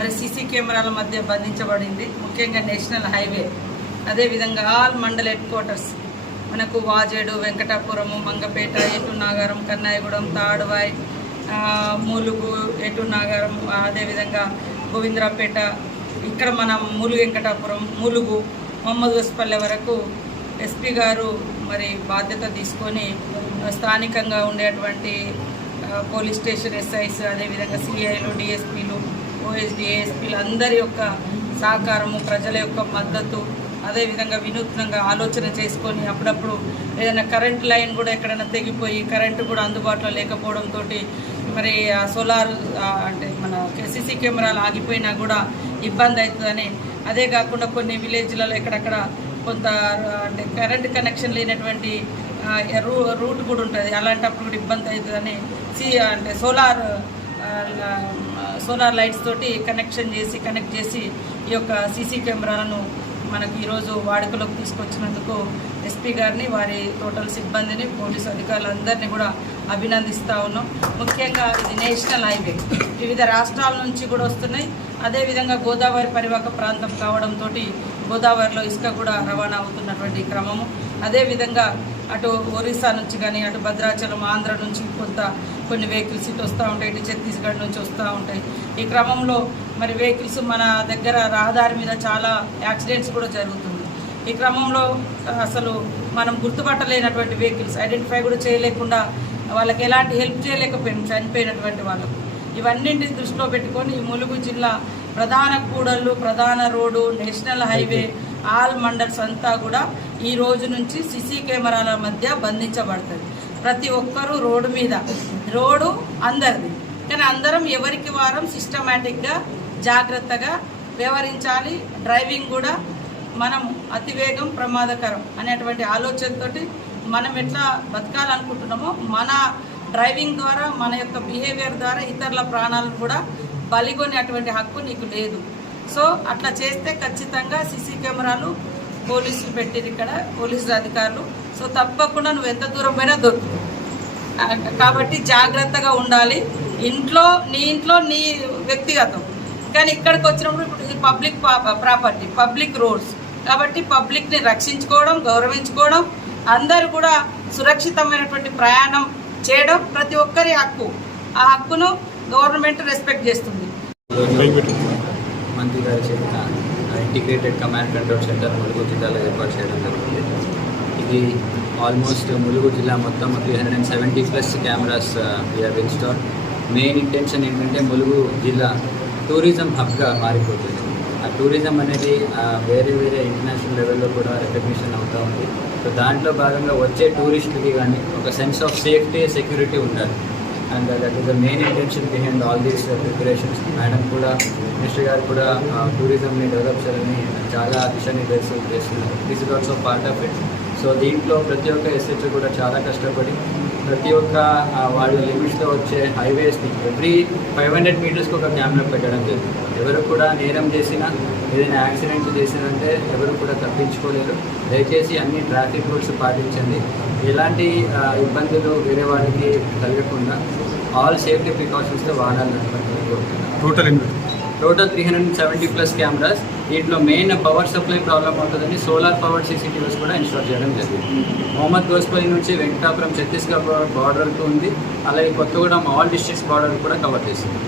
మరి సీసీ కెమెరాల మధ్య బంధించబడింది. ముఖ్యంగా నేషనల్ హైవే. అదేవిధంగా ఆల్ మండల్ హెడ్ క్వార్టర్స్. మనకు వాజేడు వెంకటాపురము మంగపేట ఎటు నాగారం కన్నాయగూడెం తాడువాయ్ మూలుగు ఎటు నాగారం అదేవిధంగా గోవిందరాపేట ఇక్కడ మన మూలు వెంకటాపురం మూలుగు మొహమ్మద్ వస్పల్లె వరకు ఎస్పీ గారు మరి బాధ్యత తీసుకొని స్థానికంగా ఉండేటువంటి పోలీస్ స్టేషన్ ఎస్ఐస్ అదేవిధంగా సిఐలు డిఎస్పీలు ఓఎస్డి ఏఎస్పీలు అందరి యొక్క సహకారము ప్రజల యొక్క మద్దతు అదేవిధంగా వినూత్నంగా ఆలోచన చేసుకొని అప్పుడప్పుడు ఏదైనా కరెంట్ లైన్ కూడా ఎక్కడైనా తెగిపోయి కరెంటు కూడా అందుబాటులో లేకపోవడంతో మరి ఆ సోలార్ అంటే మన సీసీ కెమెరాలు ఆగిపోయినా కూడా ఇబ్బంది అవుతుందని. అదే కాకుండా కొన్ని విలేజ్లలో ఎక్కడక్కడ కొంత అంటే కరెంట్ కనెక్షన్ లేనటువంటి రూ రూట్ కూడా ఉంటుంది. అలాంటప్పుడు కూడా ఇబ్బంది అవుతుందని సి అంటే సోలార్ సోలార్ లైట్స్ తోటి కనెక్షన్ చేసి కనెక్ట్ చేసి ఈ యొక్క సీసీ కెమెరాలను మనకు ఈరోజు వాడుకలోకి తీసుకొచ్చినందుకు ఎస్పీ గారిని వారి టోటల్ సిబ్బందిని పోలీసు అధికారులందరినీ కూడా అభినందిస్తూ ఉన్నాం. ముఖ్యంగా ఇది నేషనల్ హైవే. వివిధ రాష్ట్రాల నుంచి కూడా వస్తున్నాయి. అదేవిధంగా గోదావరి పరివాహక ప్రాంతం కావడంతో గోదావరిలో ఇసుక కూడా రవాణా అవుతున్నటువంటి క్రమము. అదేవిధంగా అటు ఒరిస్సా నుంచి కానీ అటు భద్రాచలం ఆంధ్ర నుంచి కొంత కొన్ని వెహికల్స్ ఇటు వస్తూ ఉంటాయి. ఇటు ఛత్తీస్గఢ్ నుంచి వస్తూ ఉంటాయి. ఈ క్రమంలో మరి వెహికల్స్ మన దగ్గర రహదారి మీద చాలా యాక్సిడెంట్స్ కూడా జరుగుతుంది. ఈ క్రమంలో అసలు మనం గుర్తుపట్టలేనటువంటి వెహికల్స్ ఐడెంటిఫై కూడా చేయలేకుండా వాళ్ళకి ఎలాంటి హెల్ప్ చేయలేకపోయింది చనిపోయినటువంటి వాళ్ళకు. ఇవన్నింటిని దృష్టిలో పెట్టుకొని ఈ ములుగు జిల్లా ప్రధాన కూడళ్ళు ప్రధాన road national highway all mandals అంతా కూడా ఈ రోజు నుంచి సిసి కెమెరాల మధ్య బంధించబడుతుంది. ప్రతి ఒక్కరూ రోడ్డు మీద రోడ్డు అందరిది. కానీ అందరం ఎవరికి వారం సిస్టమేటిక్గా జాగ్రత్తగా వ్యవహరించాలి. డ్రైవింగ్ కూడా మనం అతివేగం ప్రమాదకరం అనేటువంటి ఆలోచనతోటి మనం ఎట్లా బతకాలనుకుంటున్నామో మన డ్రైవింగ్ ద్వారా మన యొక్క బిహేవియర్ ద్వారా ఇతరుల ప్రాణాలను కూడా బలిగొనేటువంటి హక్కు నీకు లేదు. సో అట్లా చేస్తే ఖచ్చితంగా సీసీ కెమెరాలు పోలీసులు పెట్టిరు ఇక్కడ పోలీసు అధికారులు. సో తప్పకుండా నువ్వు ఎంత దూరం పోయినా కాబట్టి జాగ్రత్తగా ఉండాలి. ఇంట్లో నీ ఇంట్లో నీ వ్యక్తిగతం. కానీ ఇక్కడికి వచ్చినప్పుడు ఇప్పుడు ఇది పబ్లిక్ ప్రాపర్టీ పబ్లిక్ రోడ్స్. కాబట్టి పబ్లిక్ని రక్షించుకోవడం గౌరవించుకోవడం అందరూ కూడా సురక్షితమైనటువంటి ప్రయాణం చేయడం ప్రతి ఒక్కరి హక్కు. ఆ హక్కును గవర్నమెంట్ రెస్పెక్ట్ చేస్తుంది. మంత్రి గారి చేత integrated command control centre Mulugu జిల్లాలో ఏర్పాటు చేయడం జరిగింది. ఇది ఆల్మోస్ట్ ములుగు జిల్లా మొత్తం three hundred and seventy plus cameras we are install main intention ఏంటంటే ములుగు జిల్లా టూరిజం హబ్గా మారిపోతుంది. ఆ టూరిజం అనేది వేరే వేరే ఇంటర్నేషనల్ లెవెల్లో కూడా రికగ్నిషన్ అవుతూ ఉంది. సో దాంట్లో భాగంగా వచ్చే టూరిస్టులకి కానీ ఒక సెన్స్ ఆఫ్ సేఫ్టీ సెక్యూరిటీ ఉండాలి. And that is the main intention behind all these preparations madam కూడా మినిస్టర్ గారు కూడా టూరిజంని డెవలప్ చేయాలని చాలా దిశానిర్దేశం చేస్తున్నారు this is also part of it so దీంట్లో ప్రతి ఒక్క ఎస్హెచ్ కూడా చాలా కష్టపడి ప్రతి ఒక్క వాళ్ళ లిమిట్స్లో వచ్చే హైవేస్ని ఎవ్రీ ఫైవ్ హండ్రెడ్ మీటర్స్కి ఒక కెమెరా పెట్టడం జరిగింది. ఎవరు కూడా నేరం చేసినా ఏదైనా యాక్సిడెంట్ చేసినంటే ఎవరు కూడా తప్పించుకోలేరు. దయచేసి అన్ని ట్రాఫిక్ రూల్స్ పాటించండి. ఎలాంటి ఇబ్బందులు వేరే వాళ్ళకి కలగకుండా ఆల్ సేఫ్టీ ప్రికాషన్స్తో వాడాలని కోరుతున్నాను total total three hundred seventy plus cameras దీంట్లో మెయిన్ పవర్ సప్లై ప్రాబ్లం ఉంటుందని సోలార్ పవర్ సీసీటీవీస్ కూడా ఇన్స్టాల్ చేయడం జరిగింది. మొహమ్మద్ గోస్పల్లి నుంచి వెంకటాపురం ఛత్తీస్గఢ్ బార్డర్కు ఉంది. అలాగే కొత్తగూడెం ఆల్ డిస్ట్రిక్ట్స్ బార్డర్ కూడా కవర్ చేసింది